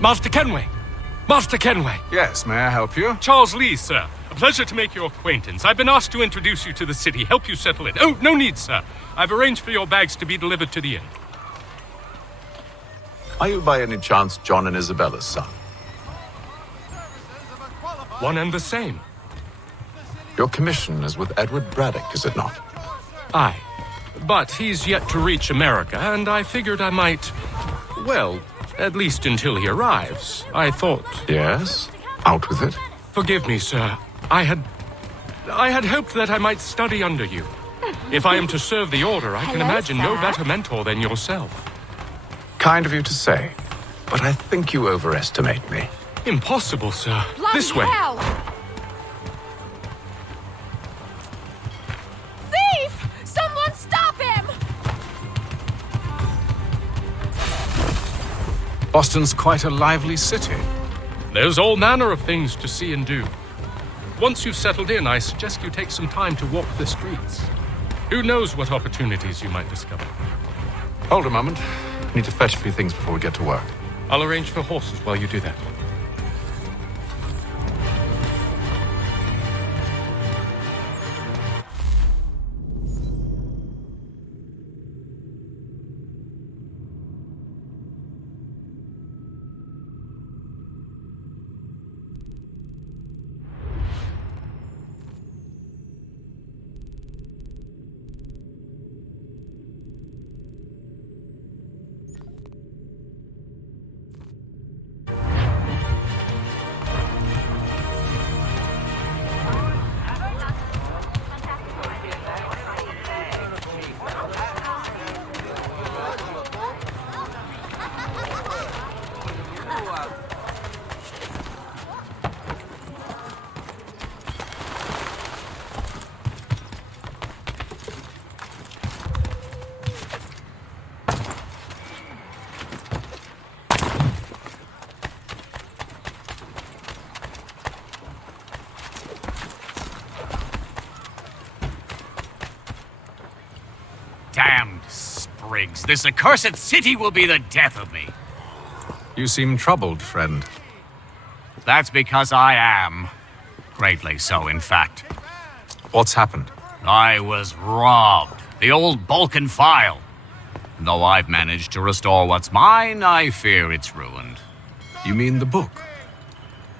Master Kenway! Master Kenway! Yes, may I help you? Charles Lee, sir. A pleasure to make your acquaintance. I've been asked to introduce you to the city, help you settle in. Oh, no need, sir. I've arranged for your bags to be delivered to the inn. Are you by any chance John and Isabella's son? One and the same. Your commission is with Edward Braddock, is it not? Aye. But he's yet to reach America, and I figured I might... Well, at least until he arrives. I thought... Yes? Out with it. Forgive me, sir. I had hoped that I might study under you. If I am to serve the Order, I can imagine no better mentor than yourself. Kind of you to say, but I think you overestimate me. Impossible, sir. Bloody This way. hell! Thief! Someone stop him! Boston's quite a lively city. There's all manner of things to see and do. Once you've settled in, I suggest you take some time to walk the streets. Who knows what opportunities you might discover. Hold a moment. I need to fetch a few things before we get to work. I'll arrange for horses while you do that. Damned sprigs. This accursed city will be the death of me. You seem troubled, friend. That's because I am. Greatly so, in fact. What's happened? I was robbed. The old Balkan file. Though I've managed to restore what's mine, I fear it's ruined. You mean the book?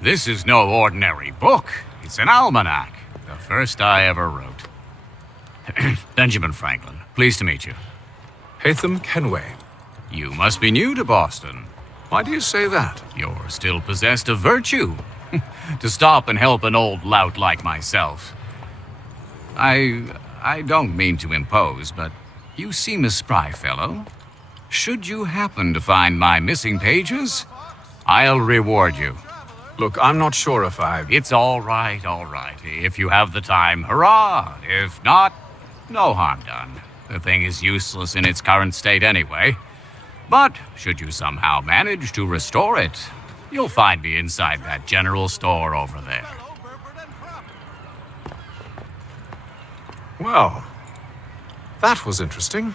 This is no ordinary book. It's an almanac. The first I ever wrote. Benjamin Franklin, pleased to meet you. Hatham Kenway. You must be new to Boston. Why do you say that? You're still possessed of virtue. To stop and help an old lout like myself. I don't mean to impose, but you seem a spry fellow. Should you happen to find my missing pages, I'll reward you. Look, I'm not sure if I... It's all right, all right. If you have the time, hurrah! If not, no harm done. The thing is useless in its current state anyway. But should you somehow manage to restore it, you'll find me inside that general store over there. Well, that was interesting.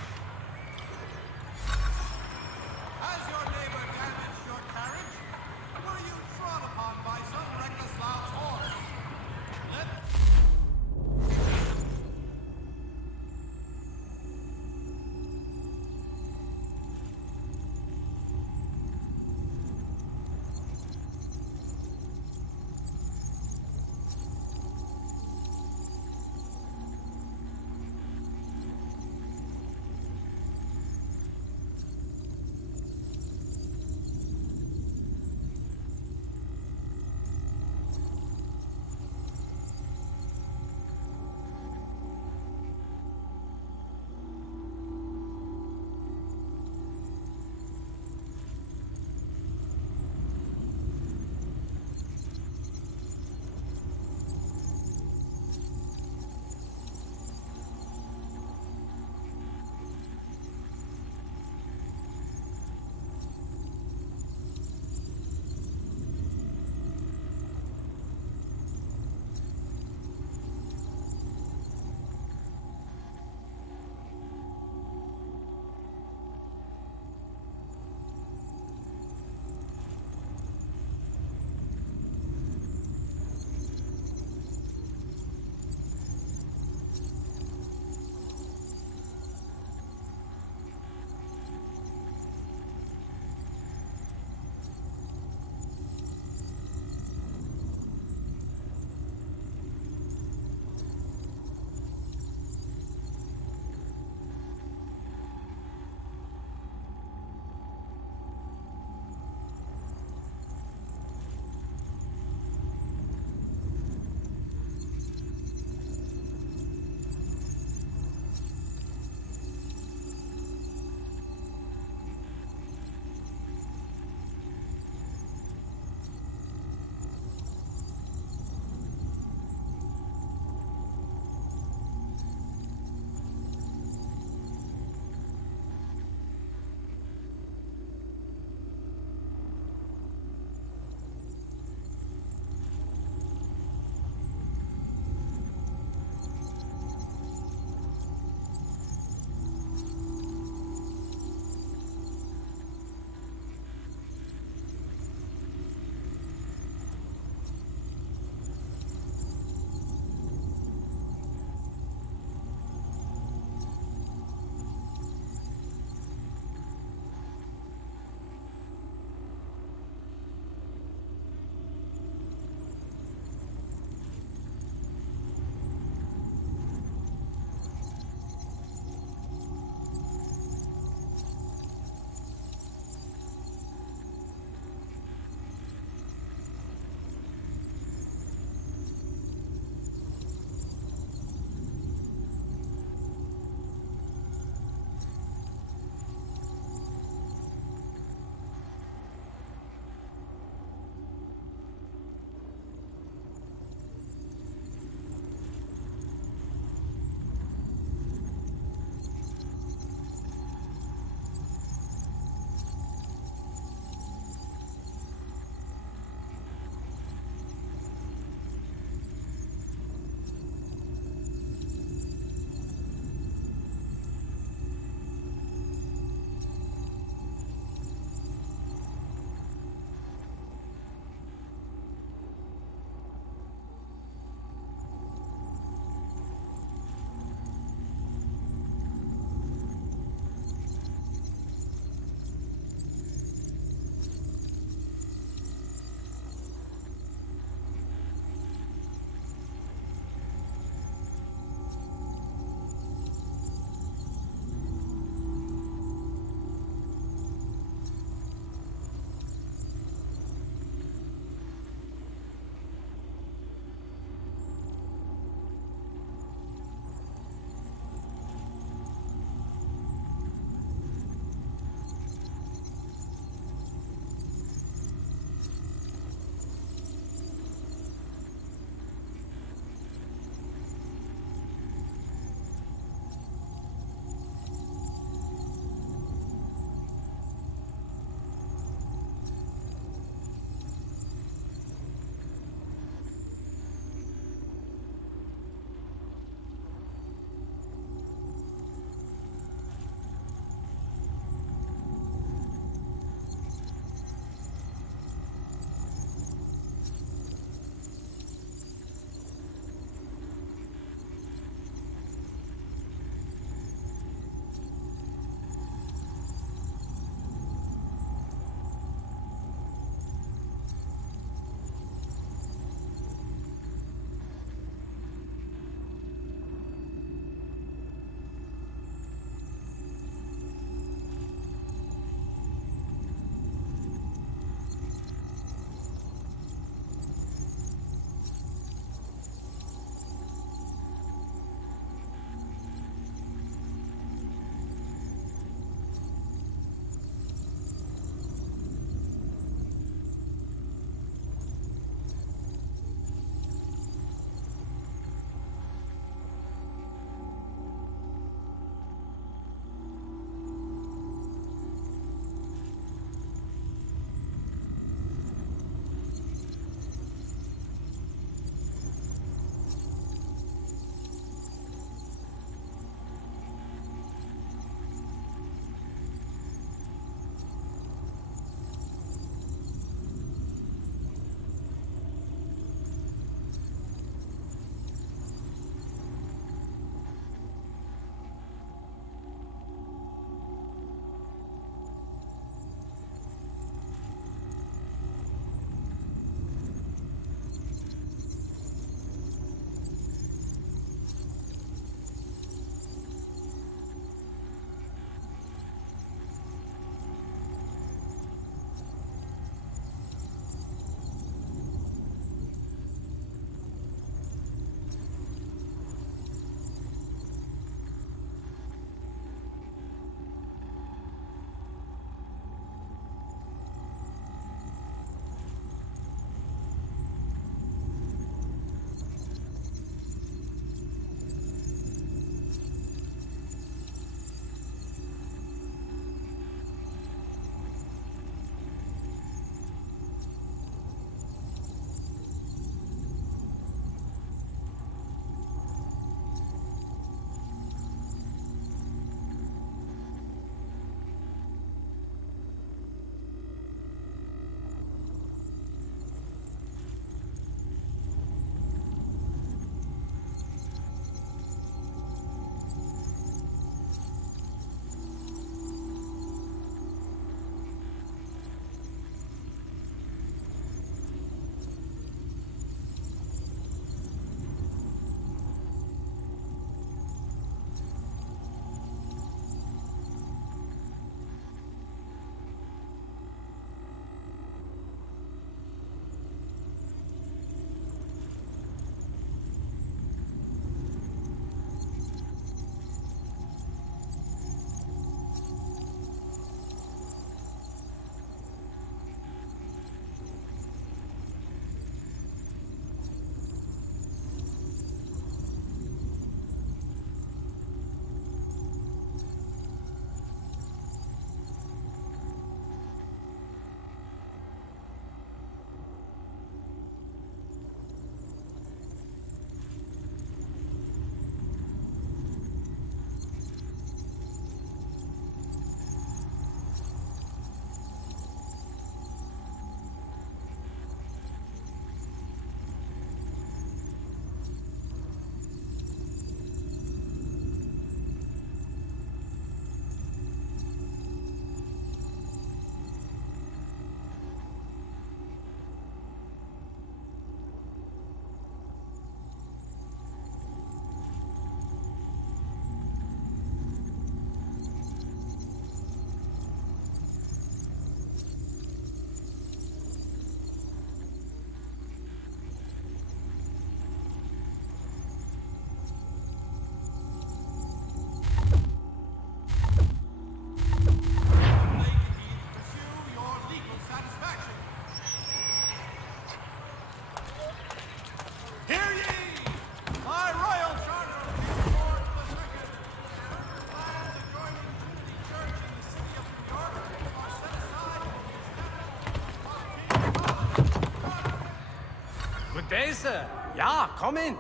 Good day, sir. Yeah, come in.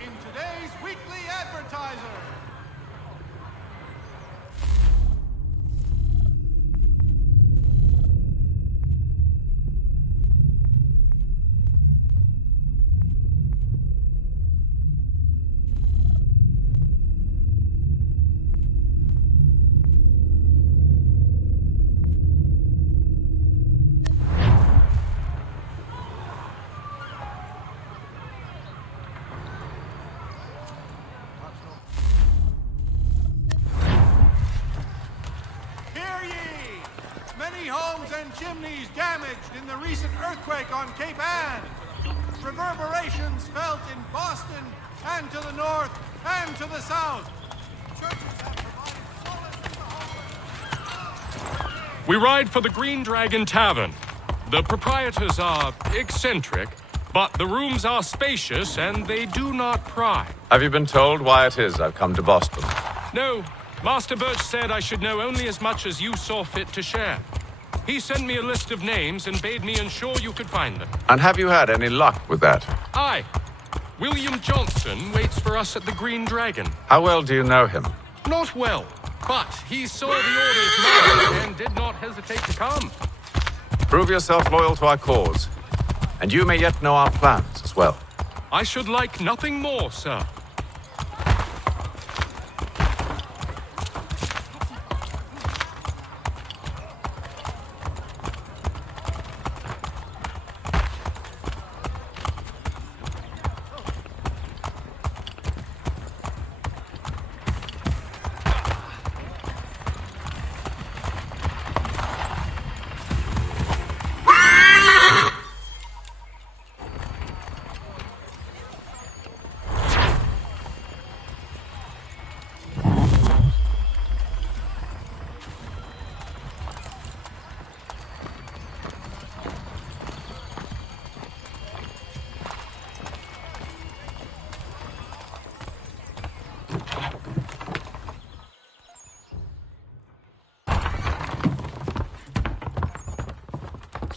In today's weekly advertiser. Hear ye! Many homes and chimneys damaged in the recent earthquake on Cape Ann. Reverberations felt in Boston and to the north and to the south. Churches have provided solace to the homeless. We ride for the Green Dragon Tavern. The proprietors are eccentric, but the rooms are spacious and they do not pry. Have you been told why it is I've come to Boston? No, Master Birch said I should know only as much as you saw fit to share. He sent me a list of names and bade me ensure you could find them. And have you had any luck with that? Aye. William Johnson waits for us at the Green Dragon. How well do you know him? Not well, but he saw the orders now and did not hesitate to come. Prove yourself loyal to our cause, and you may yet know our plans as well. I should like nothing more, sir.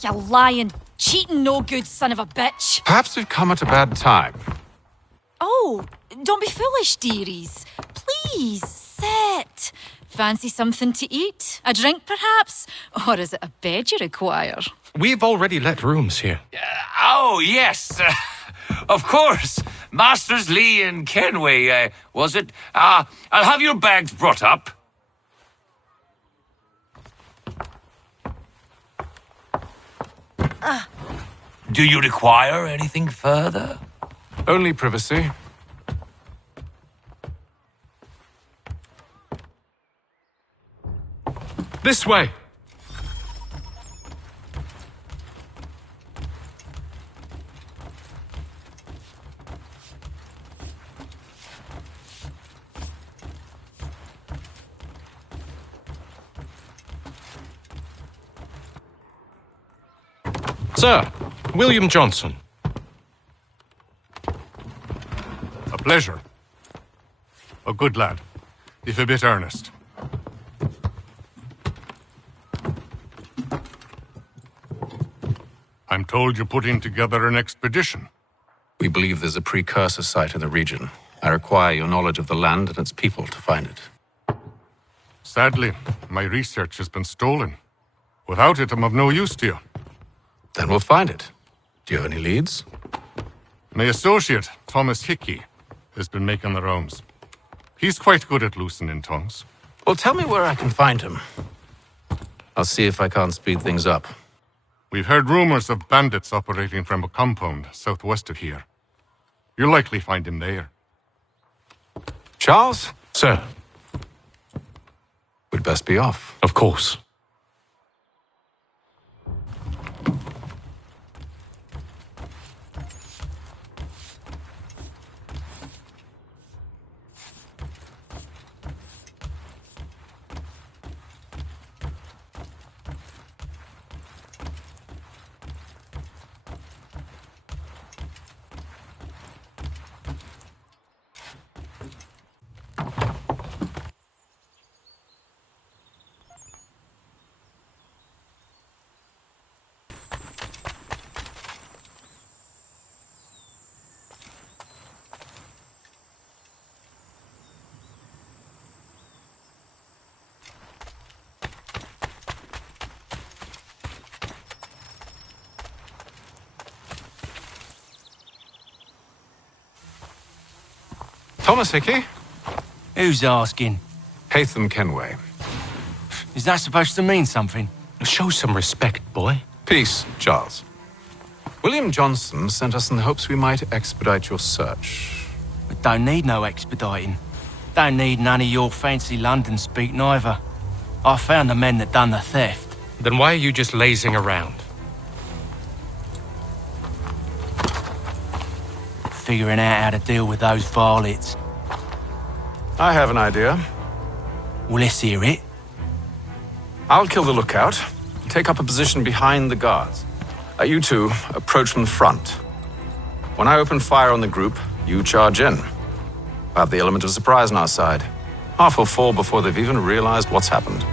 You lying, cheating, no good son of a bitch. Perhaps we've come at a bad time. Oh, don't be foolish, dearies. Please, sit. Fancy something to eat? A drink, perhaps? Or is it a bed you require? We've already let rooms here. Oh, yes. Of course. Masters Lee and Kenway, was it? I'll have your bags brought up. Do you require anything further? Only privacy. This way. Sir, William Johnson. A pleasure. A good lad, if a bit earnest. I'm told you're putting together an expedition. We believe there's a precursor site in the region. I require your knowledge of the land and its people to find it. Sadly, my research has been stolen. Without it, I'm of no use to you. Then we'll find it. Do you have any leads? My associate, Thomas Hickey, has been making the rounds. He's quite good at loosening tongues. Well, tell me where I can find him. I'll see if I can't speed things up. We've heard rumors of bandits operating from a compound southwest of here. You'll likely find him there. Charles? Sir, We'd best be off. of course. Thomas Hickey? Who's asking? Haytham Kenway. Is that supposed to mean something? Show some respect, boy. Peace, Charles. William Johnson sent us in the hopes we might expedite your search. We don't need no expediting. Don't need none of your fancy London speak neither. I found the men that done the theft. Then why are you just lazing around? Figuring out how to deal with those varlets. I have an idea. Well, let's hear it. I'll kill the lookout, take up a position behind the guards. You two approach from the front. When I open fire on the group, you charge in. I have the element of surprise on our side. Half will fall before they've even realized what's happened.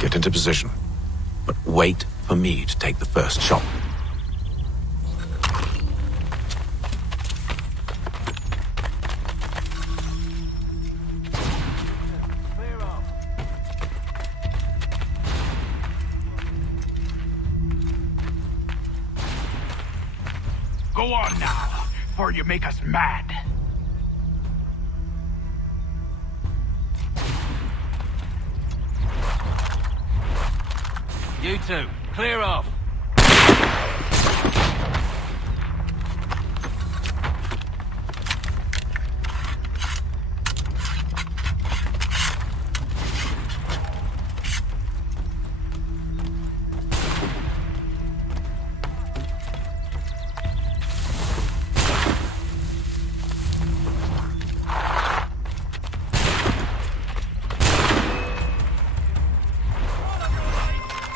Get into position, but wait for me to take the first shot. Go on now, or you make us mad. You two, clear off.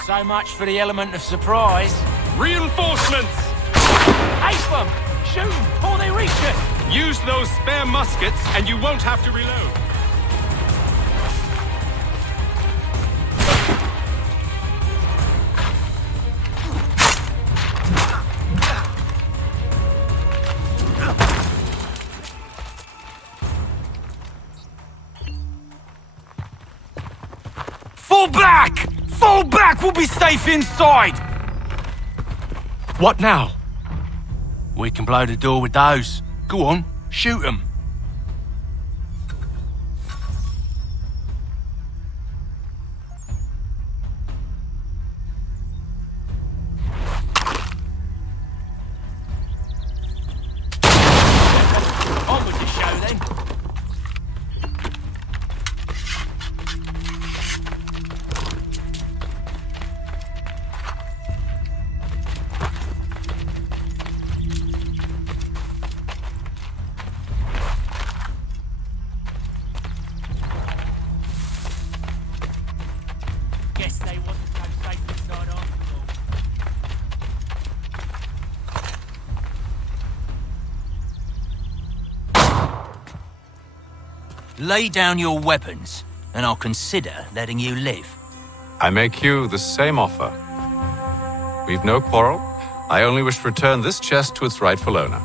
So much for the element of surprise. Reinforcements! Ace them! Shoot them before they reach us! Use those spare muskets and you won't have to reload. Fall back! Fall back! We'll be safe inside! What now? We can blow the door with those. Go on, shoot them. On with the show then. Guess they wasn't so safe inside after all. Lay down your weapons, and I'll consider letting you live. I make you the same offer. We've no quarrel. I only wish to return this chest to its rightful owner.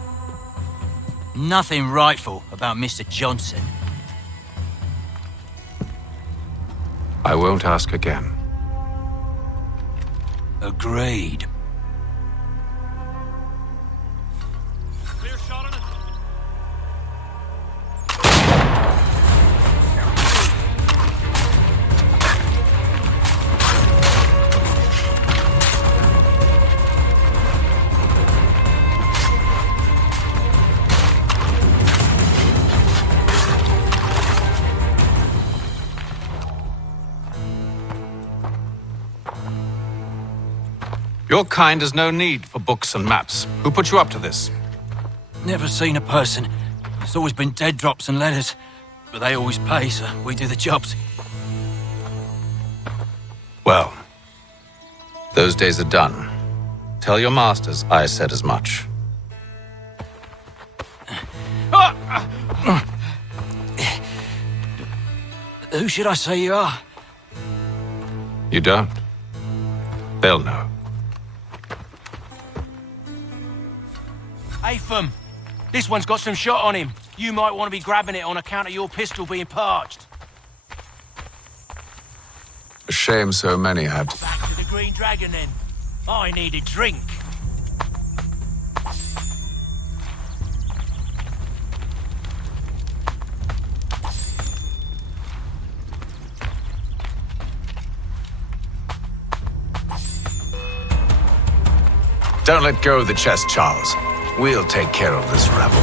Nothing rightful about Mr. Johnson. I won't ask again. Agreed. Clear shot on it. Your kind has no need for books and maps. Who put you up to this? Never seen a person. It's always been dead drops and letters. But they always pay, so we do the jobs. Well, those days are done. Tell your masters I said as much. Who should I say you are? You don't? They'll know. Atham, this one's got some shot on him. You might want to be grabbing it on account of your pistol being parched. A shame so many had. Back to the Green Dragon then. I need a drink. Don't let go of the chest, Charles. We'll take care of this rebel.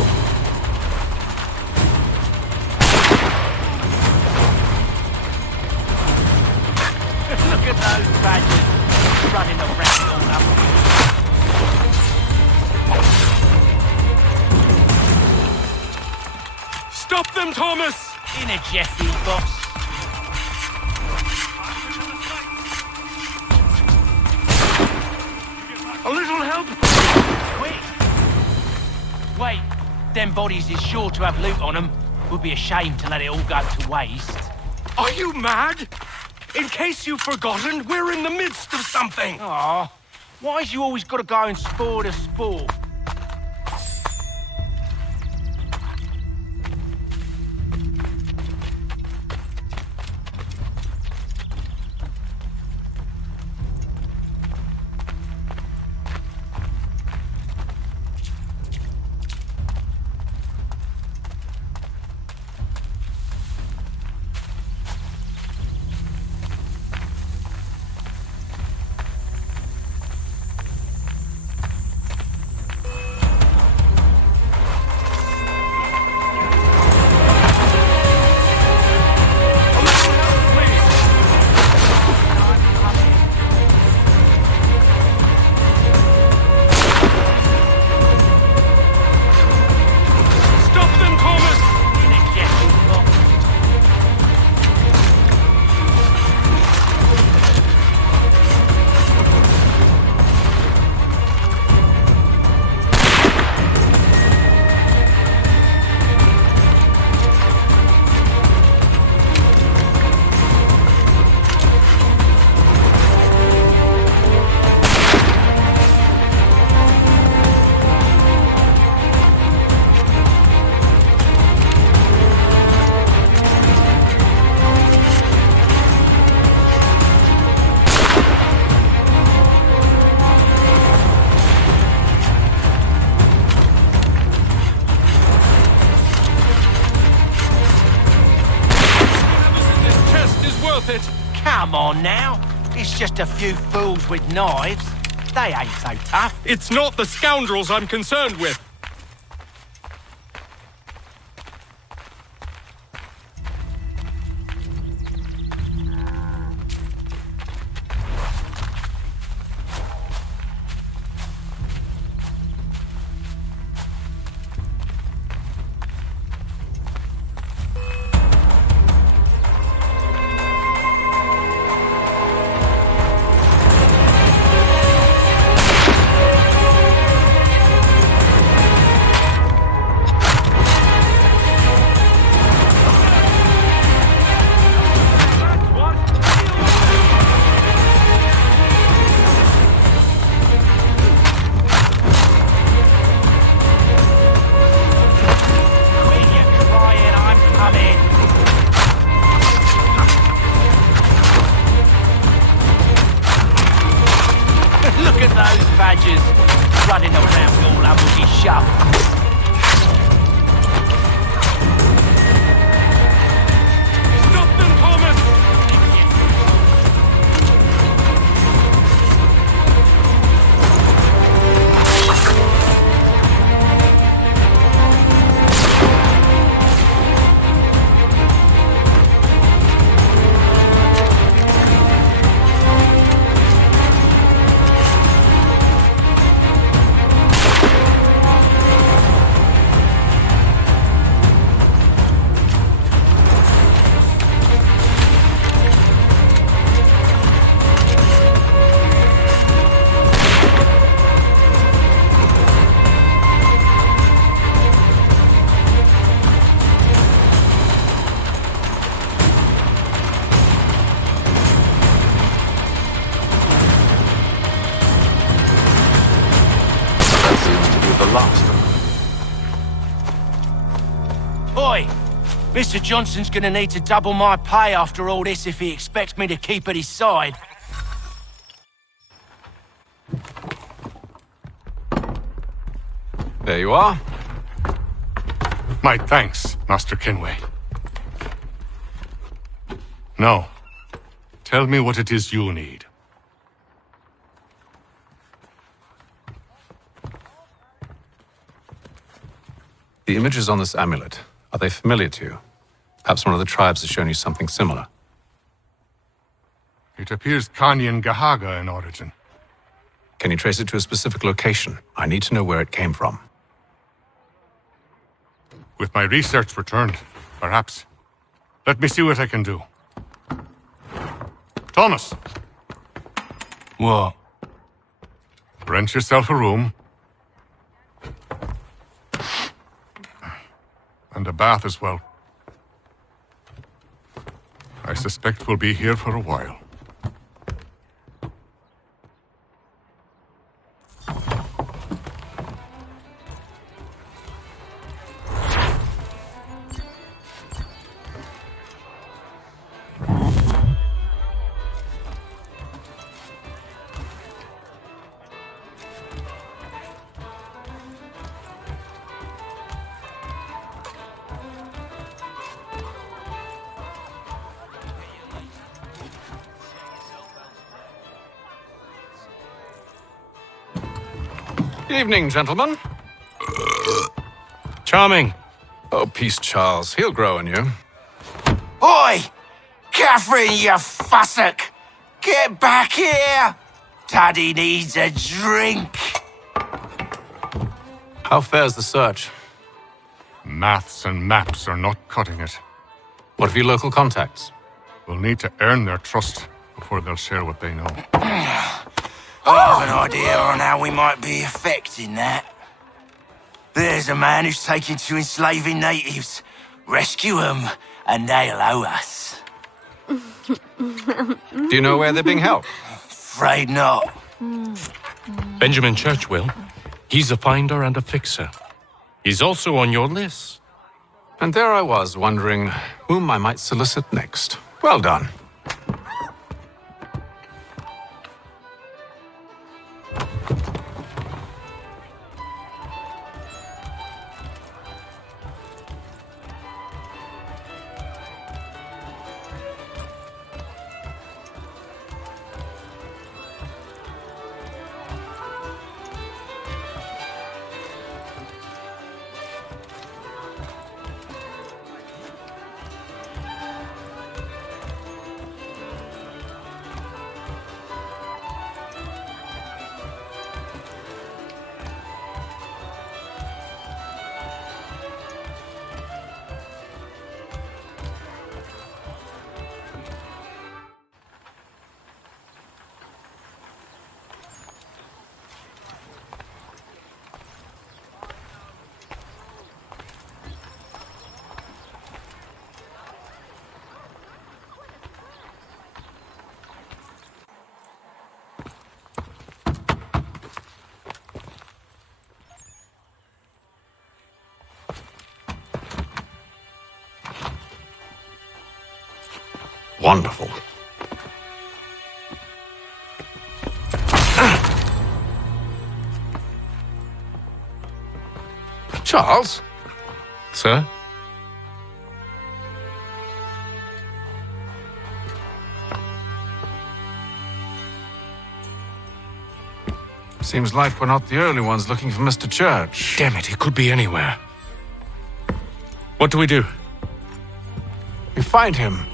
Look at those badgers running around all up. Stop them, Thomas! In a Jeffy, boss. A little help? Quick! Wait, them bodies is sure to have loot on them. Would be a shame to let it all go to waste. Are you mad? In case you've forgotten, we're in the midst of something. Aw, why's you always gotta go and spoil the sport? Come on now. It's just a few fools with knives. They ain't so tough. It's not the scoundrels I'm concerned with. shove. Stop them, Thomas! Oi! Mr. Johnson's gonna need to double my pay after all this if he expects me to keep at his side. There you are. My thanks, Master Kenway. Now, tell me what it is you need. The images on this amulet, are they familiar to you? Perhaps one of the tribes has shown you something similar. It appears Kanyan Gahaga in origin. Can you trace it to a specific location? I need to know where it came from. With my research returned, perhaps. Let me see what I can do. Thomas! What? Rent yourself a room. And a bath as well. I suspect we'll be here for a while. Evening, gentlemen. Charming. Oh, peace, Charles. He'll grow on you. Oi! Catherine, you fussock! Get back here! Daddy needs a drink! How fares the search? Maths and maps are not cutting it. What of your local contacts? We'll need to earn their trust before they'll share what they know. I have an idea on how we might be affecting that. There's a man who's taken to enslaving natives. Rescue them, and they'll owe us. Do you know where they're being held? Afraid not. Benjamin Churchwill. He's a finder and a fixer. He's also on your list. And there I was, wondering whom I might solicit next. Well done. Wonderful. Charles? Sir? Seems like we're not the only ones looking for Mr. Church. Damn it, he could be anywhere. What do we do? We find him.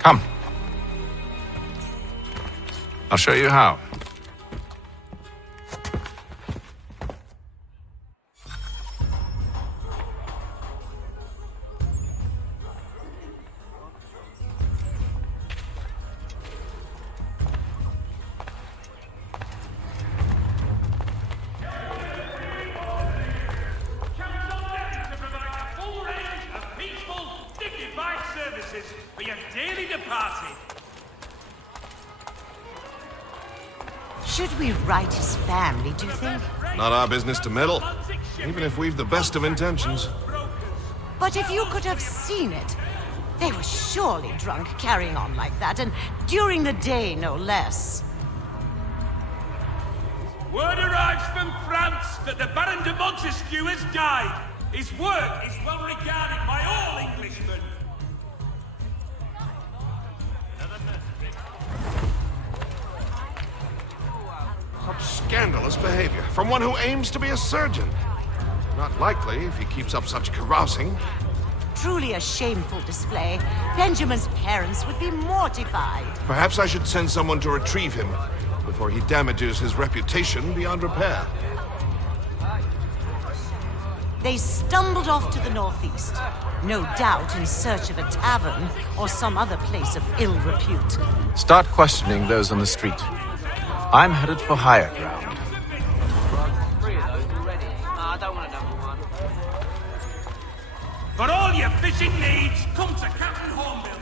Come. I'll show you how. Should we write his family, do you think? Not our business to meddle, even if we've the best of intentions. But if you could have seen it, they were surely drunk carrying on like that, and during the day, no less. Word arrives from France that the Baron de Montesquieu has died. His work is well regarded by all Englishmen. Such scandalous behavior from one who aims to be a surgeon. Not likely if he keeps up such carousing. Truly a shameful display. Benjamin's parents would be mortified. Perhaps I should send someone to retrieve him before he damages his reputation beyond repair. They stumbled off to the northeast, no doubt in search of a tavern or some other place of ill repute. Start questioning those on the street. I'm headed for higher ground. For all your fishing needs, come to Captain Hornbill's.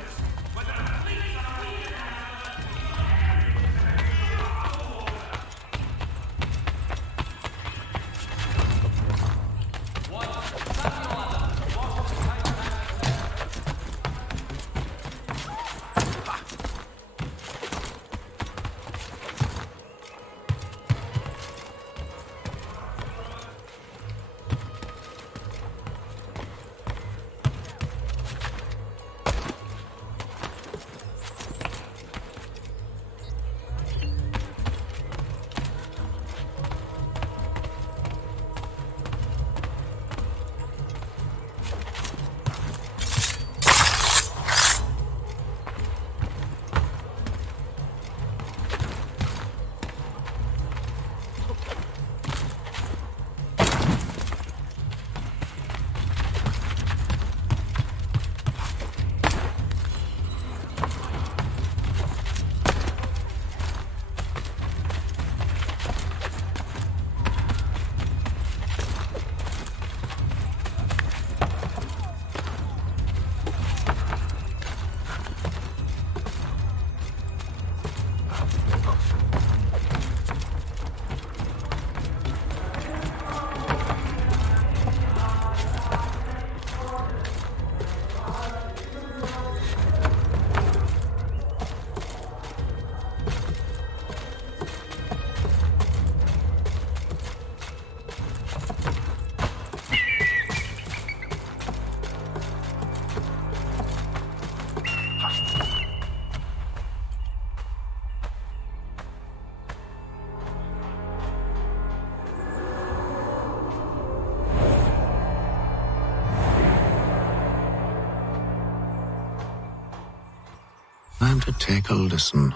Time to take a listen.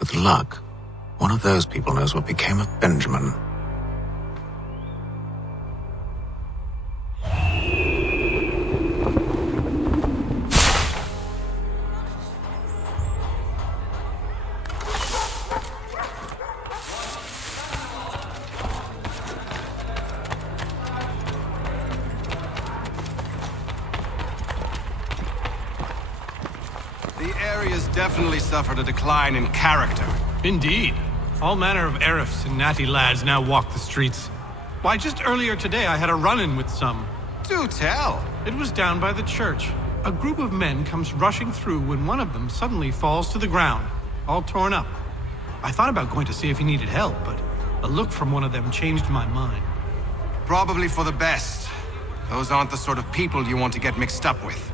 With luck, one of those people knows what became of Benjamin. The area's definitely suffered a decline in character. Indeed. All manner of Arifs and natty lads now walk the streets. Why, just earlier today I had a run-in with some. Do tell. It was down by the church. A group of men comes rushing through when one of them suddenly falls to the ground, all torn up. I thought about going to see if he needed help, but a look from one of them changed my mind. Probably for the best. Those aren't the sort of people you want to get mixed up with.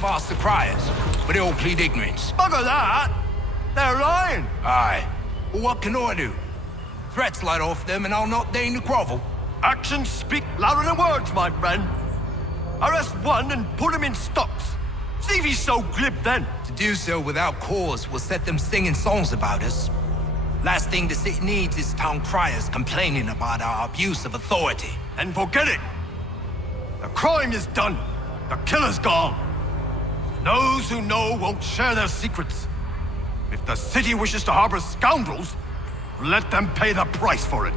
I've asked the criers, but they all plead ignorance. Bugger that! They're lying! Aye. Well, what can I do? Threats light off them and I'll not deign to grovel. Actions speak louder than words, my friend. Arrest one and put him in stocks. See if he's so glib then. To do so without cause will set them singing songs about us. Last thing the city needs is town criers complaining about our abuse of authority. And forget it! The crime is done. The killer's gone. Those who know won't share their secrets. If the city wishes to harbor scoundrels, let them pay the price for it.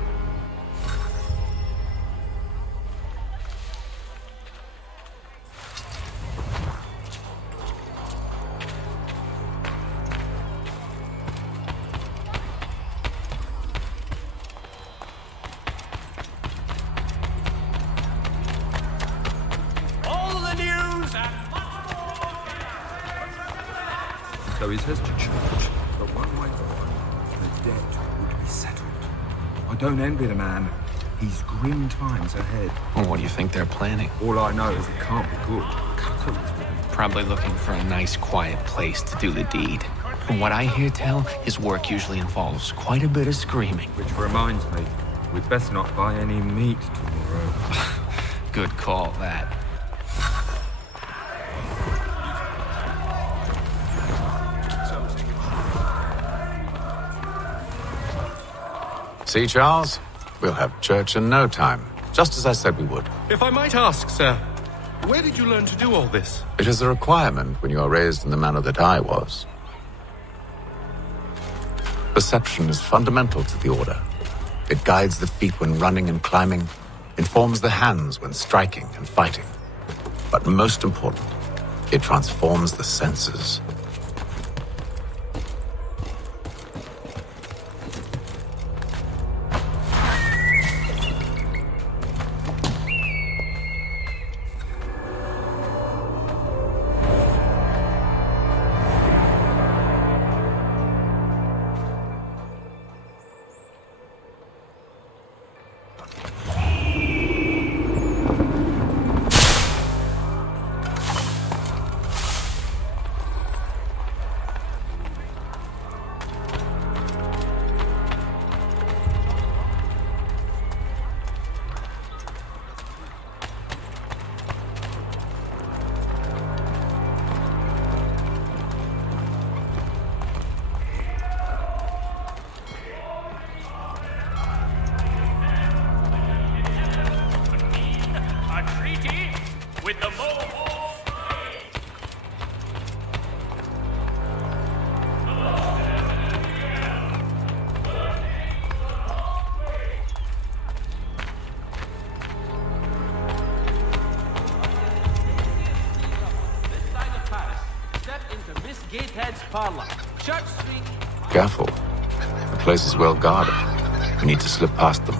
All the news and So he's heads to church, but one way or another, the debt would be settled. I don't envy the man. He's grim times ahead. Well, what do you think they're planning? All I know is it can't be good. Cuckold's with him. Probably looking for a nice, quiet place to do the deed. From what I hear tell, his work usually involves quite a bit of screaming. Which reminds me, we'd best not buy any meat tomorrow. Good call, that. See, Charles? We'll have church in no time, just as I said we would. If I might ask, sir, where did you learn to do all this? It is a requirement when you are raised in the manner that I was. Perception is fundamental to the Order. It guides the feet when running and climbing, informs the hands when striking and fighting. But most important, it transforms the senses. with the Motherboard. Parlor. Church Street. Careful. The place is well guarded. We need to slip past them.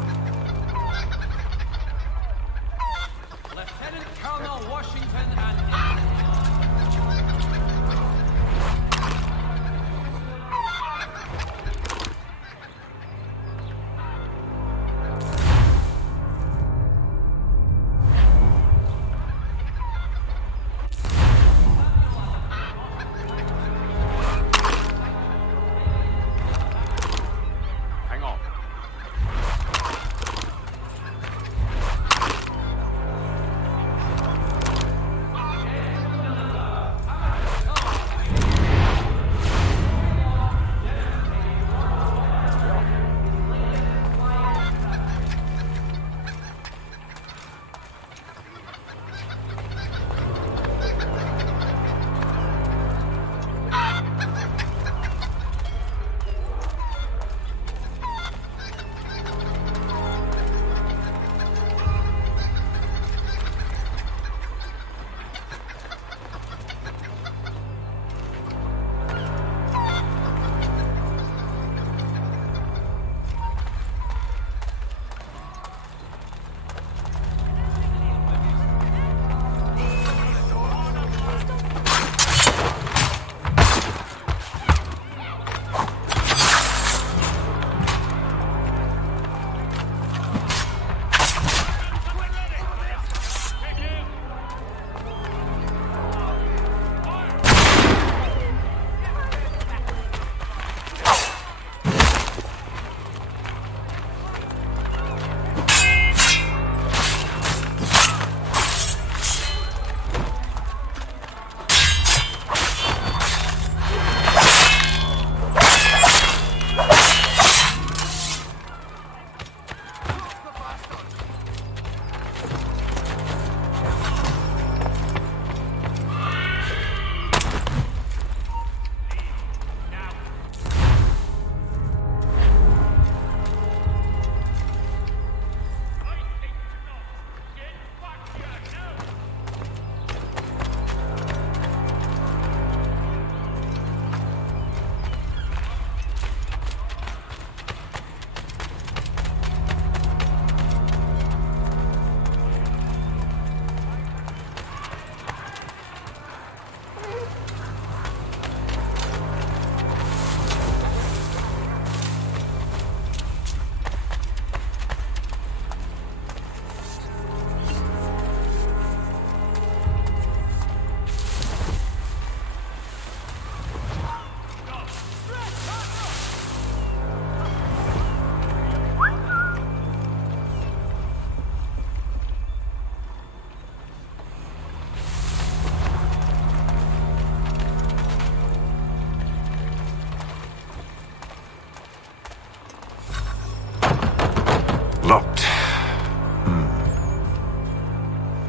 Lieutenant Colonel Washington and...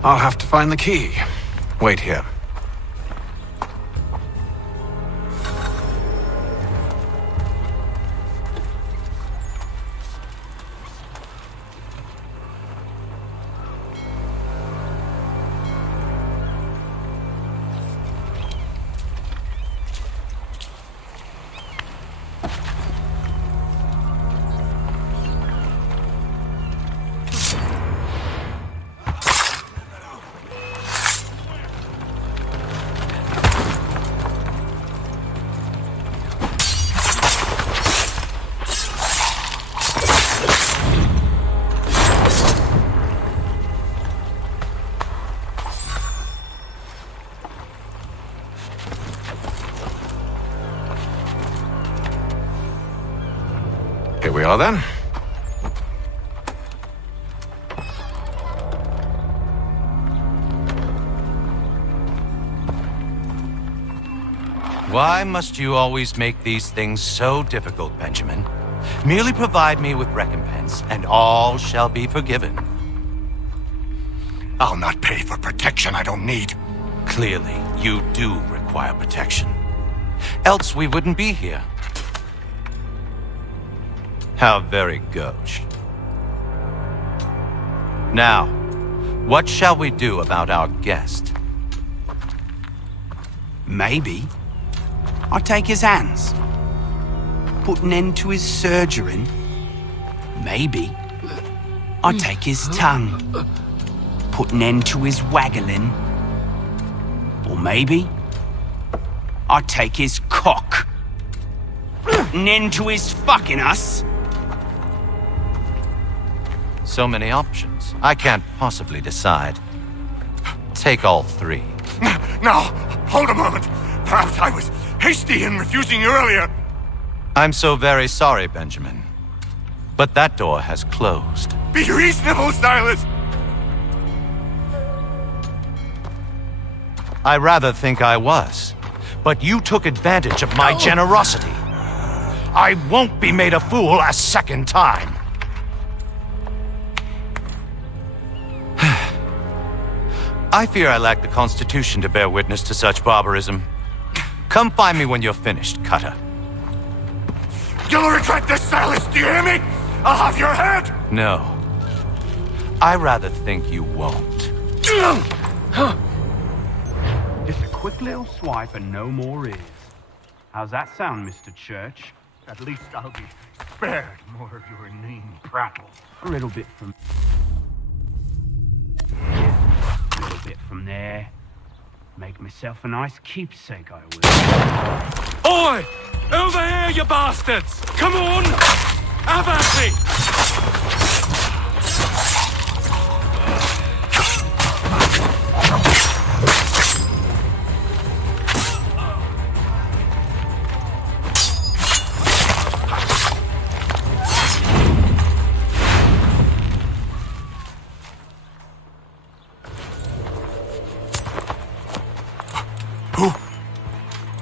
I'll have to find the key. Wait here. Here we are then. Why must you always make these things so difficult, Benjamin? Merely provide me with recompense, and all shall be forgiven. I'll not pay for protection I don't need. Clearly, you do require protection. Else we wouldn't be here. How very gauche. Now, what shall we do about our guest? Maybe I take his hands, put an end to his surgering. Maybe I take his tongue, put an end to his waggling. Or maybe I take his cock, put an end to his fucking us. So many options. I can't possibly decide. Take all three. Now, hold a moment. Perhaps I was hasty in refusing you earlier. I'm so very sorry, Benjamin. But that door has closed. Be reasonable, Silas. I rather think I was. But you took advantage of my generosity. I won't be made a fool a second time. I fear I lack the constitution to bear witness to such barbarism. Come find me when you're finished, Cutter. You'll regret this, Silas, do you hear me? I'll have your head! No. I rather think you won't. Just a quick little swipe and no more is. How's that sound, Mr. Church? At least I'll be spared more of your inane prattle. A little bit from... A little bit from there. Make myself a nice keepsake, I will. Oi! Over here, you bastards! Come on! Have at me!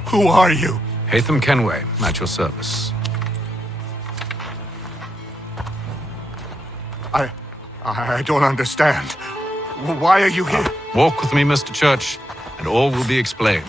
Who are you? Hatham Kenway, at your service. I don't understand. Why are you here? Walk with me, Mr. Church, and all will be explained.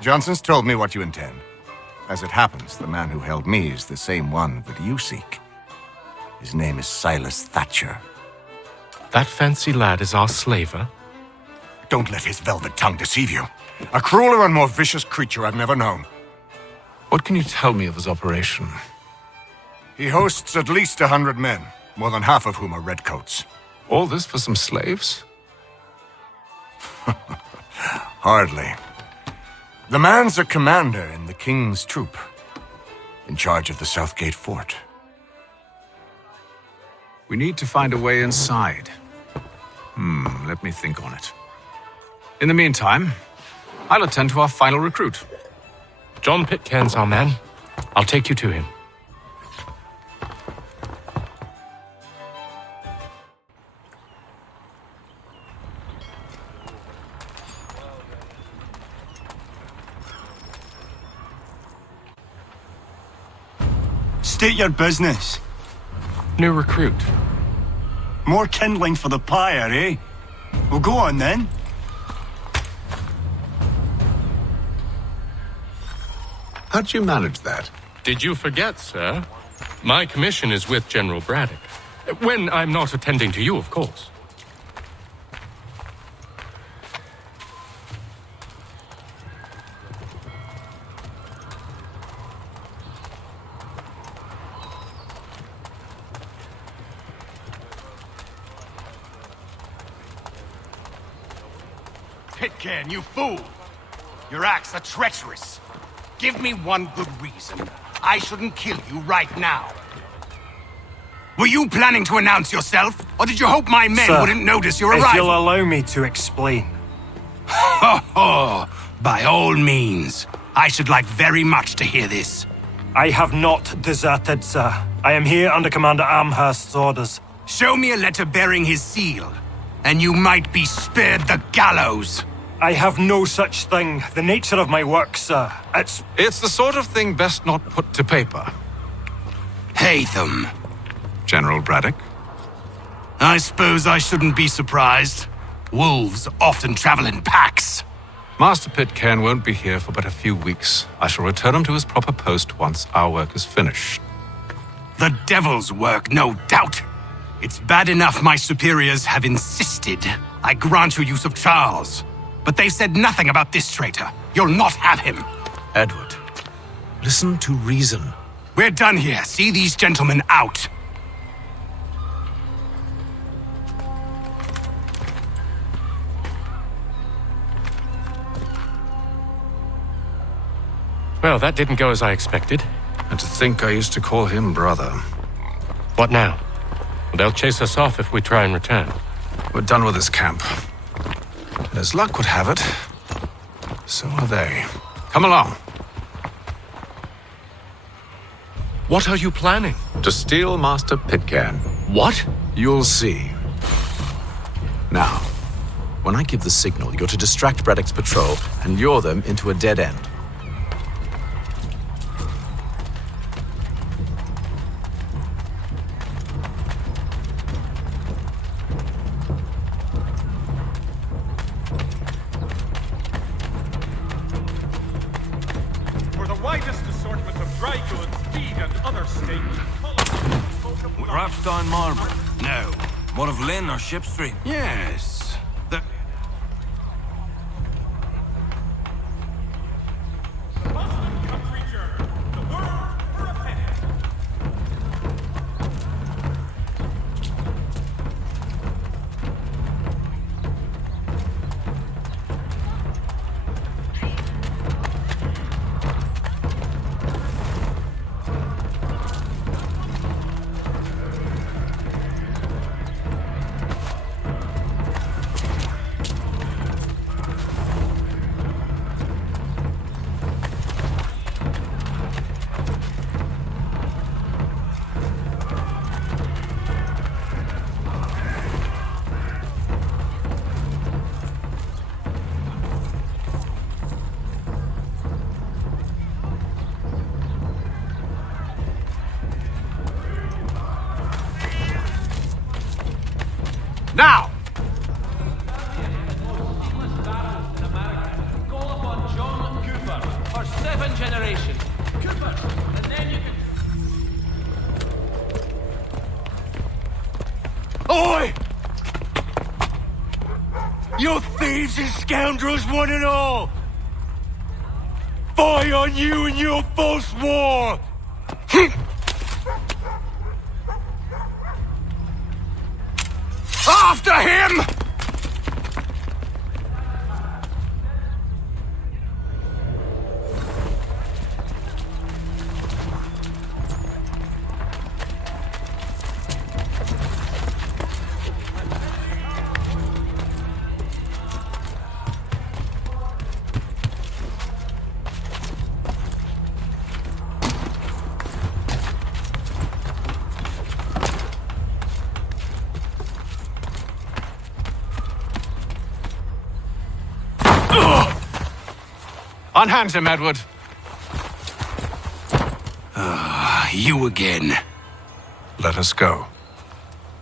Johnson's told me what you intend. As it happens, the man who held me is the same one that you seek. His name is Silas Thatcher. That fancy lad is our slaver? Don't let his velvet tongue deceive you. A crueler and more vicious creature I've never known. What can you tell me of his operation? He hosts at least 100 men, more than half of whom are redcoats. All this for some slaves? Hardly. The man's a commander in the King's troop, in charge of the Southgate Fort. We need to find a way inside. Let me think on it. In the meantime, I'll attend to our final recruit. John Pitcairn's our man. I'll take you to him. State your business. New recruit. More kindling for the pyre, eh? Well, go on then. How'd you manage that? Did you forget, sir? My commission is with General Braddock. When I'm not attending to you, of course. Pitcairn, you fool! Your acts are treacherous. Give me one good reason I shouldn't kill you right now. Were you planning to announce yourself, or did you hope my men wouldn't notice your arrival? If you'll allow me to explain. Ho ho! By all means. I should like very much to hear this. I have not deserted, sir. I am here under Commander Amherst's orders. Show me a letter bearing his seal, and you might be spared the gallows. I have no such thing. The nature of my work, sir. It's the sort of thing best not put to paper. Haytham. General Braddock? I suppose I shouldn't be surprised. Wolves often travel in packs. Master Pitcairn won't be here for but a few weeks. I shall return him to his proper post once our work is finished. The devil's work, no doubt. It's bad enough my superiors have insisted I grant you use of Charles. But they've said nothing about this traitor. You'll not have him. Edward, listen to reason. We're done here. See these gentlemen out. Well, that didn't go as I expected. And to think I used to call him brother. What now? They'll chase us off if we try and return. We're done with this camp. And as luck would have it, so are they. Come along. What are you planning? To steal Master Pitcairn. What? You'll see. Now, when I give the signal, you're to distract Braddock's patrol and lure them into a dead end. Rapstein marble? No. More of Lynn or Ship Street? Yes. The... first, and then you can... Oi! You thieves and scoundrels, one and all! Fie on you and your false war! After him! Unhand him, Edward. You again. Let us go.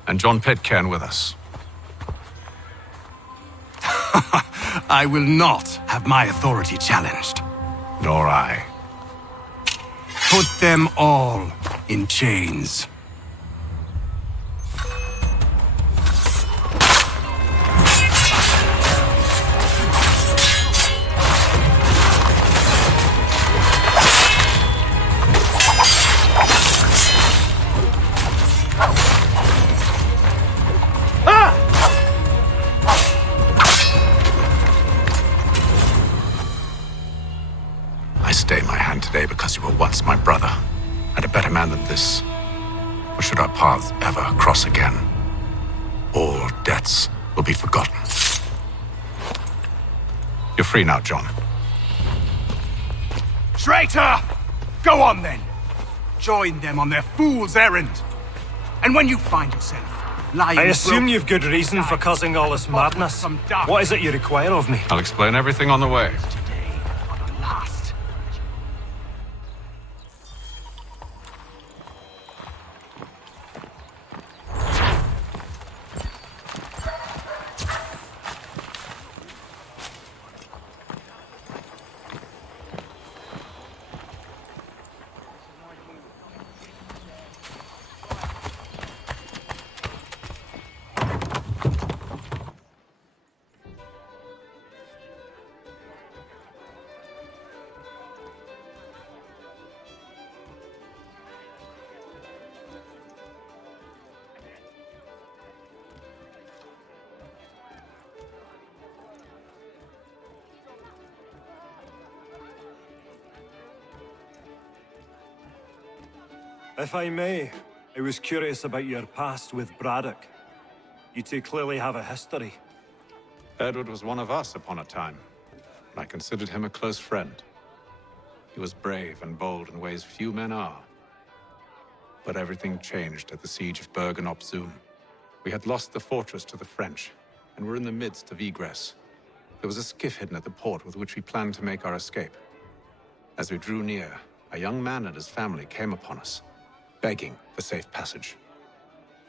And John Pitcairn with us. I will not have my authority challenged. Nor I. Put them all in chains. Stay my hand today because you were once my brother, and a better man than this. Or should our paths ever cross again, all debts will be forgotten. You're free now, John. Traitor! Go on then. Join them on their fool's errand. And when you find yourself lying... I assume you've good reason for causing all this madness. What is it you require of me? I'll explain everything on the way. If I may, I was curious about your past with Braddock. You two clearly have a history. Edward was one of us upon a time, and I considered him a close friend. He was brave and bold in ways few men are. But everything changed at the siege of Bergen-op Zoom. We had lost the fortress to the French, and were in the midst of egress. There was a skiff hidden at the port with which we planned to make our escape. As we drew near, a young man and his family came upon us, begging for safe passage.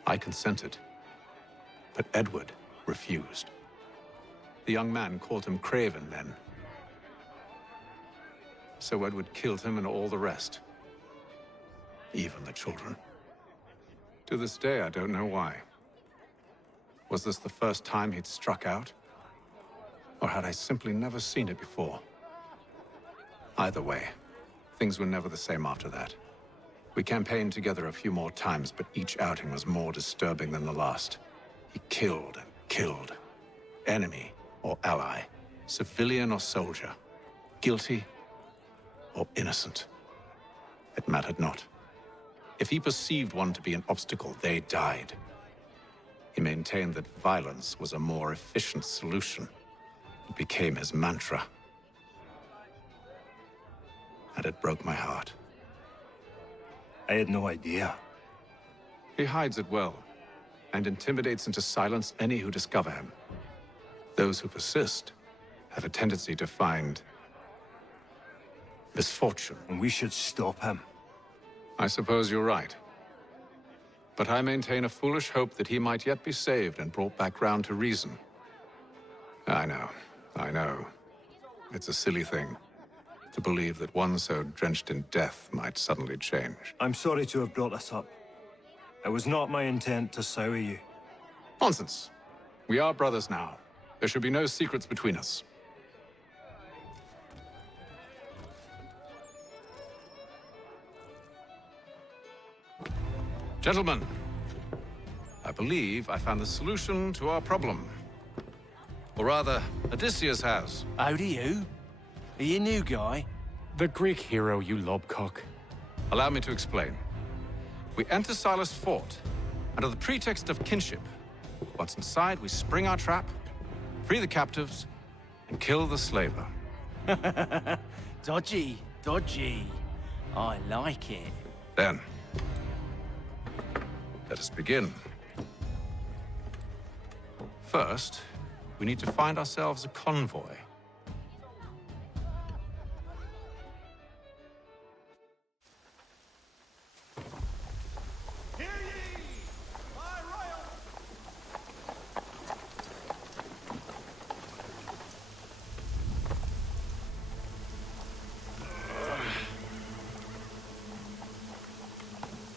I consented, but Edward refused. The young man called him Craven then. So Edward killed him and all the rest. Even the children. To this day, I don't know why. Was this the first time he'd struck out? Or had I simply never seen it before? Either way, things were never the same after that. We campaigned together a few more times, but each outing was more disturbing than the last. He killed and killed. Enemy or ally, civilian or soldier, guilty or innocent. It mattered not. If he perceived one to be an obstacle, they died. He maintained that violence was a more efficient solution. It became his mantra. And it broke my heart. I had no idea. He hides it well, and intimidates into silence any who discover him. Those who persist have a tendency to find misfortune. And we should stop him. I suppose you're right. But I maintain a foolish hope that he might yet be saved and brought back round to reason. I know. It's a silly thing. to believe that one so drenched in death might suddenly change. I'm sorry to have brought this up. It was not my intent to sour you. Nonsense. We are brothers now. There should be no secrets between us. Gentlemen, I believe I found the solution to our problem. Or rather, Odysseus has. How do you? Are you a new guy? The Greek hero, you lobcock. Allow me to explain. We enter Silas' fort, under the pretext of kinship. Once inside, we spring our trap, free the captives, and kill the slaver. Dodgy, dodgy. I like it. Then, let us begin. First, we need to find ourselves a convoy.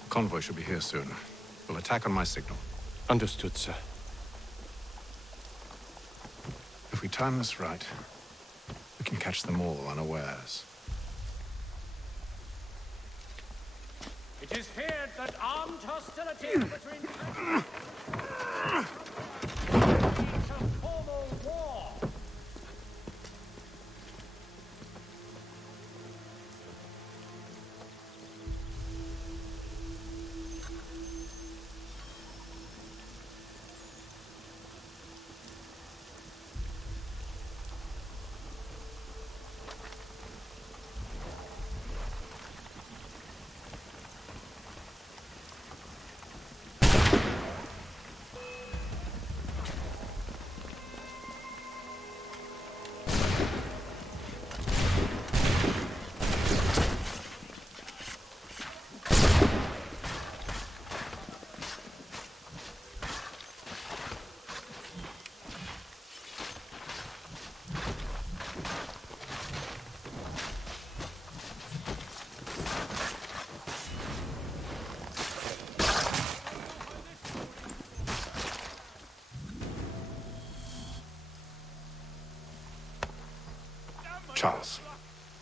Convoy should be here soon. We'll attack on my signal. Understood, sir. If we time this right, we can catch them all unawares. It is feared that armed hostility between leads to formal war. Charles,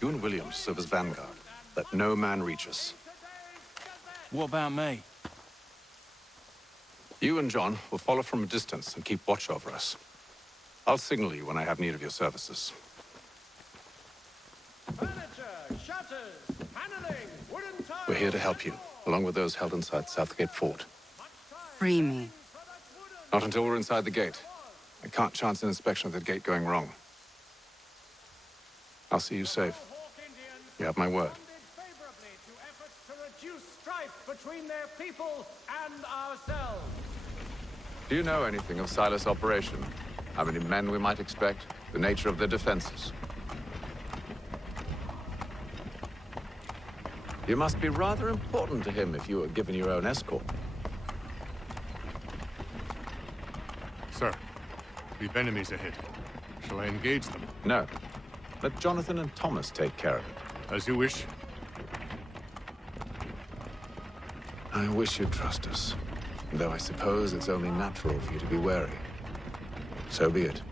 you and William serve as vanguard. Let no man reach us. What about me? You and John will follow from a distance and keep watch over us. I'll signal you when I have need of your services. Furniture, shutters, paneling, wooden tiles. We're here to help you, along with those held inside Southgate Fort. Free me. Not until we're inside the gate. I can't chance an inspection of the gate going wrong. I'll see you safe. You have my word. Favorably to efforts to reduce strife between their people and ourselves. Do you know anything of Silas' operation? How many men we might expect? The nature of their defenses? You must be rather important to him if you were given your own escort. Sir, we've enemies ahead. Shall I engage them? No. Let Jonathan and Thomas take care of it. As you wish. I wish you'd trust us. Though I suppose it's only natural for you to be wary. So be it.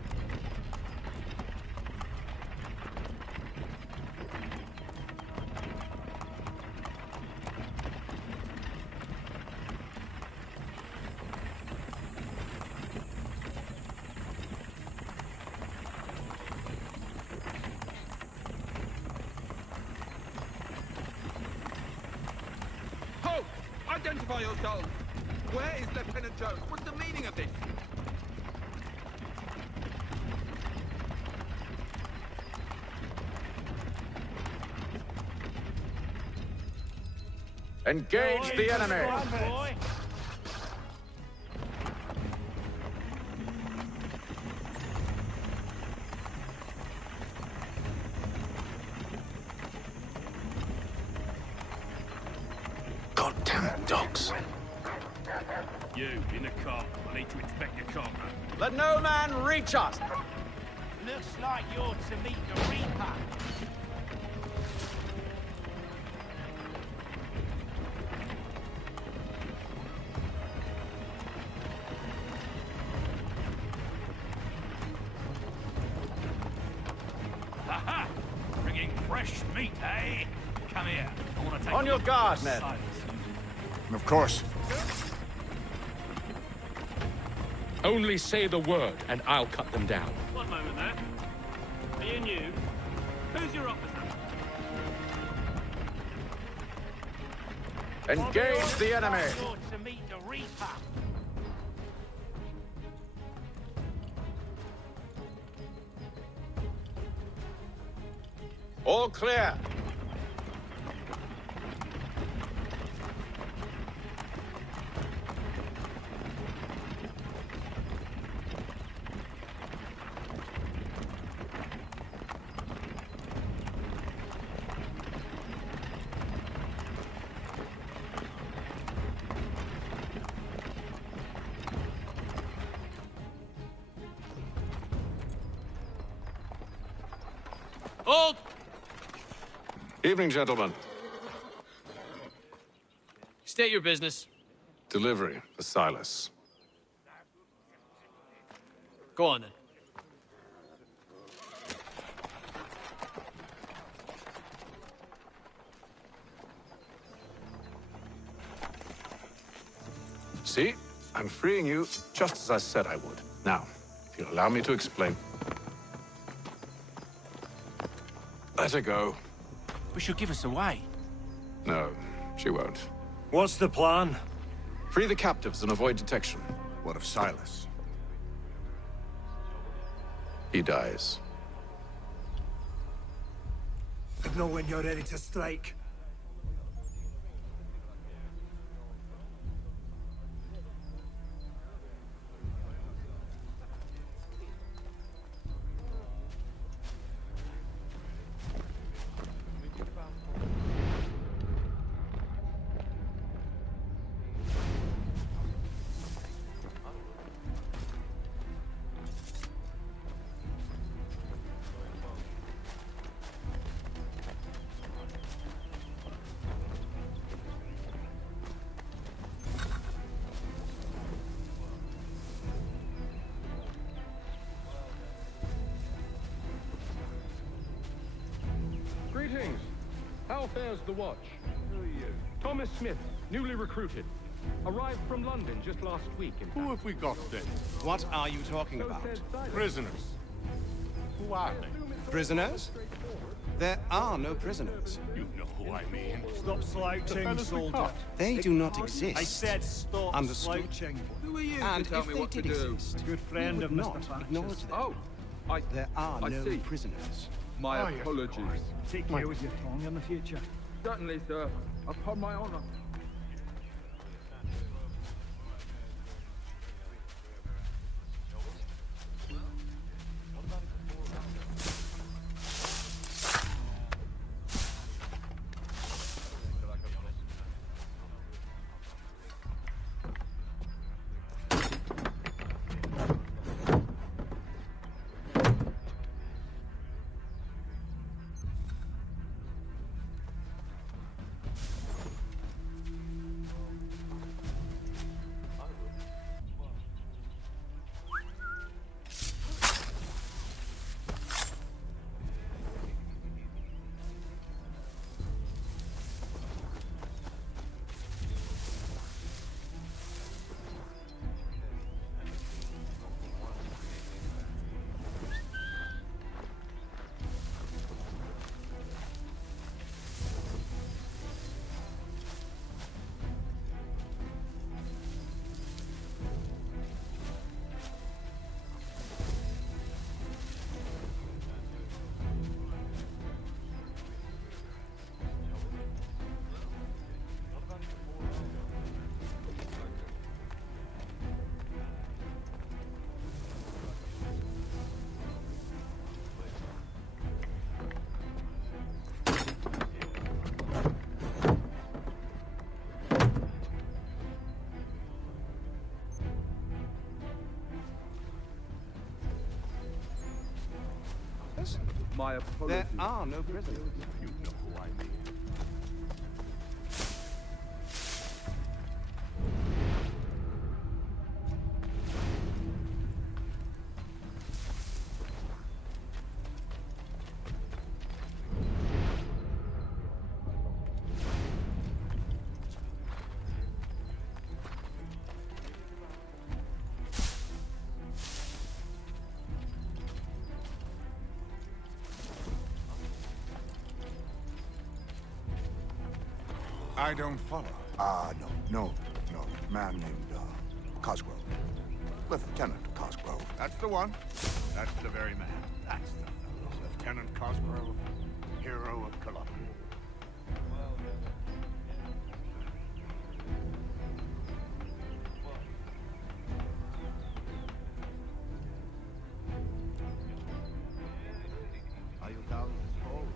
Identify yourselves! Where is Lieutenant Jones? What's the meaning of this? Engage the enemy! Goddamn dogs. You, in the car. I need to inspect your cargo. Let no man reach us! Looks like you're to meet the Reaper. fresh meat, eh? Come here. I want to take On a your look guard, at men. Silas. Of course. Only say the word, and I'll cut them down. One moment there. Me and you. Who's your officer? Engage the enemy! To meet the Reaper. All clear. Hold! Evening, gentlemen. State your business. Delivery for Silas. Go on then. See? I'm freeing you just as I said I would. Now, if you'll allow me to explain. Let her go. But she'll give us away. No, she won't. What's the plan? Free the captives and avoid detection. What of Silas? He dies. I know when you're ready to strike. Greetings. How fares the watch? Who are you? Thomas Smith, newly recruited. Arrived from London just last week, in fact. Who have we got then? What are you talking about? Prisoners. Who are they? Prisoners? There are no prisoners. You know who I mean. Stop slouching, soldier. They do not exist. I said stop Understood. slouching. Who are you And to tell if me they what to did do? exist, a good We friend would of not Mr. acknowledge them. There are no prisoners. My apologies. Take care with your tongue in the future. Certainly, sir. Upon my honor. My apologies. There are no prisoners. You know who I mean. I don't follow. No. Man named, Cosgrove. Lieutenant Cosgrove. That's the one. That's the very man. That's the fellow. Lieutenant Cosgrove, hero of Columbia. Are you down this hole?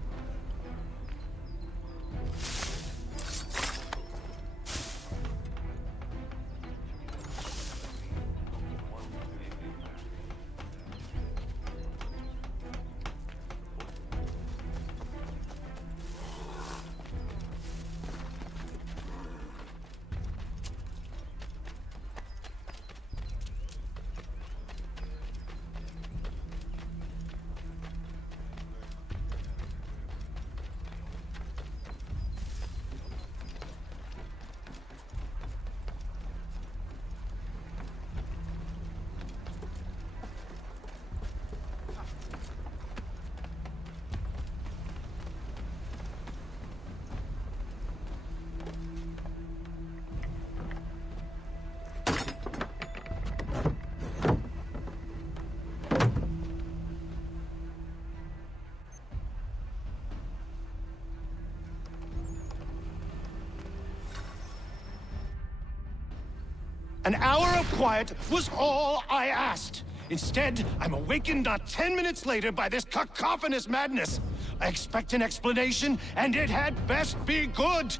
An hour of quiet was all I asked. Instead, I'm awakened not 10 minutes later by this cacophonous madness. I expect an explanation, and it had best be good.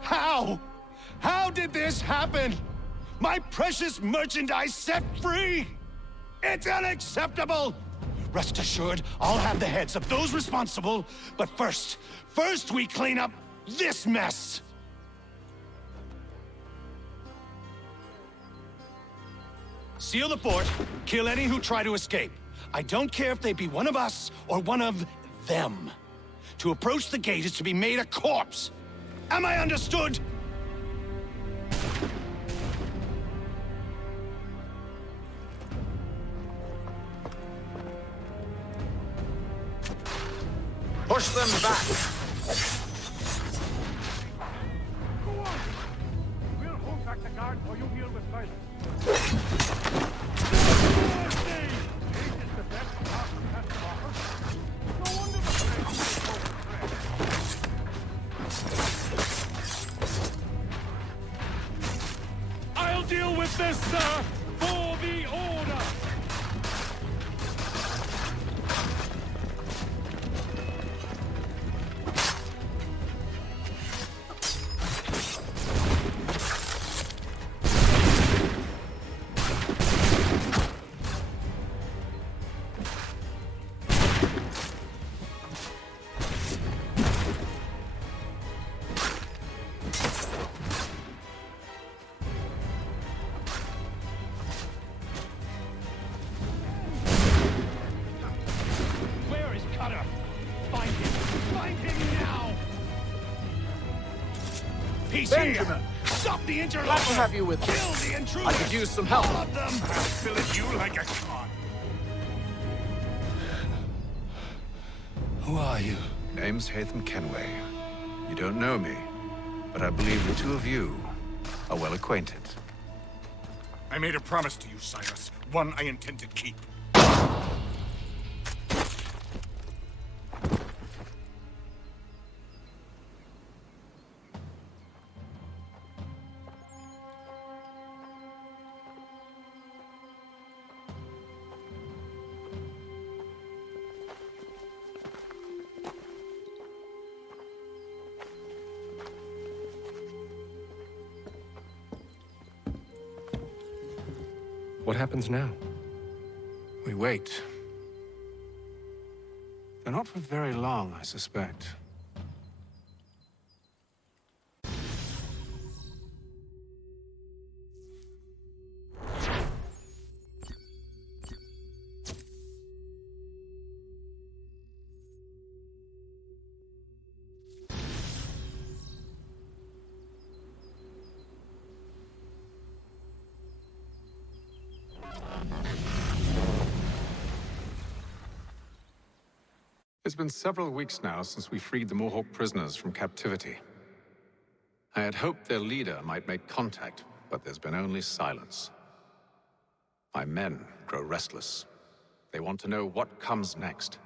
How? How did this happen? My precious merchandise set free? It's unacceptable! Rest assured, I'll have the heads of those responsible, but first we clean up this mess! Seal the fort, kill any who try to escape. I don't care if they be one of us or one of them. To approach the gate is to be made a corpse. Am I understood? Push them back! Go on! We'll hold back the guard while you deal with silence. I'll deal with this, sir, for the order. Benjamin! Stop the interloper! Glad to have you with me. Kill the intruders! I could use some help. All of them! I'll fillet you like a cod. Who are you? Name's Hatham Kenway. You don't know me, but I believe the two of you are well acquainted. I made a promise to you, Cyrus. One I intend to keep. What happens now? We wait. But not for very long, I suspect. It's been several weeks now since we freed the Mohawk prisoners from captivity. I had hoped their leader might make contact, but there's been only silence. My men grow restless. They want to know what comes next,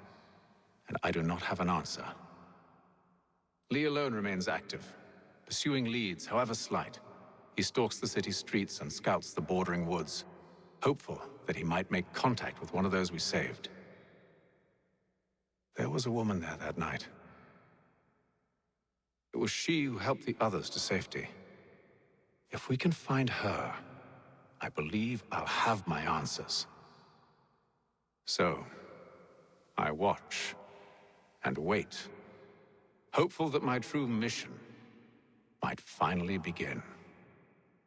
and I do not have an answer. Lee alone remains active, pursuing leads, however slight. He stalks the city streets and scouts the bordering woods, hopeful that he might make contact with one of those we saved. There was a woman there that night. It was she who helped the others to safety. If we can find her, I believe I'll have my answers. So, I watch and wait, hopeful that my true mission might finally begin.